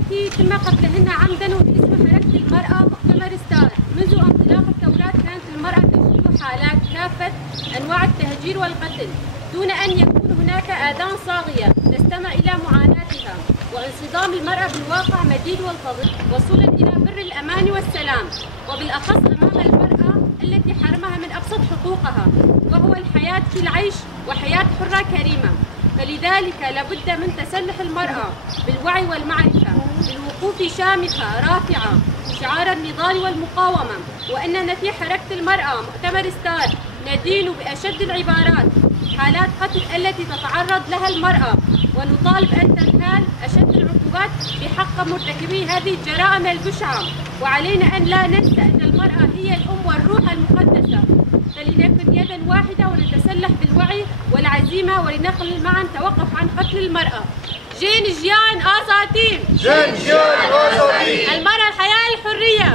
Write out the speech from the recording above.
التي تم قتلهن عمدا وباسم حركة المرأة مؤتمر ستار. منذ انطلاق الثورات كانت المرأة تشهد حالات كافة أنواع التهجير والقتل دون أن يكون هناك آذان صاغية نستمع إلى معاناتها، وانصدام المرأة بالواقع مديد والفظيع وصولا إلى بر الأمان والسلام، وبالأخص أمام المرأة التي حرمها من أبسط حقوقها وهو الحياة في العيش وحياة حرة كريمة. فلذلك لابد من تسلح المرأة بالوعي والمعرفة، بالوقوف شامخة رافعة شعار النضال والمقاومة. وأننا في حركة المرأة مؤتمر ستار ندين بأشد العبارات حالات قتل التي تتعرض لها المرأة، ونطالب أن تنال أشد العقوبات بحق مرتكبي هذه الجرائم البشعة. وعلينا أن لا ننسى أن المرأة هي الأم والروح المقدسة، فلنكن يدا واحدة ونتسلح بالوعي والعزيمة ولنقل معا توقف عن قتل المرأة. جين جيان آزادين، جين جيان آزادين، المرأة الحياة الحرية،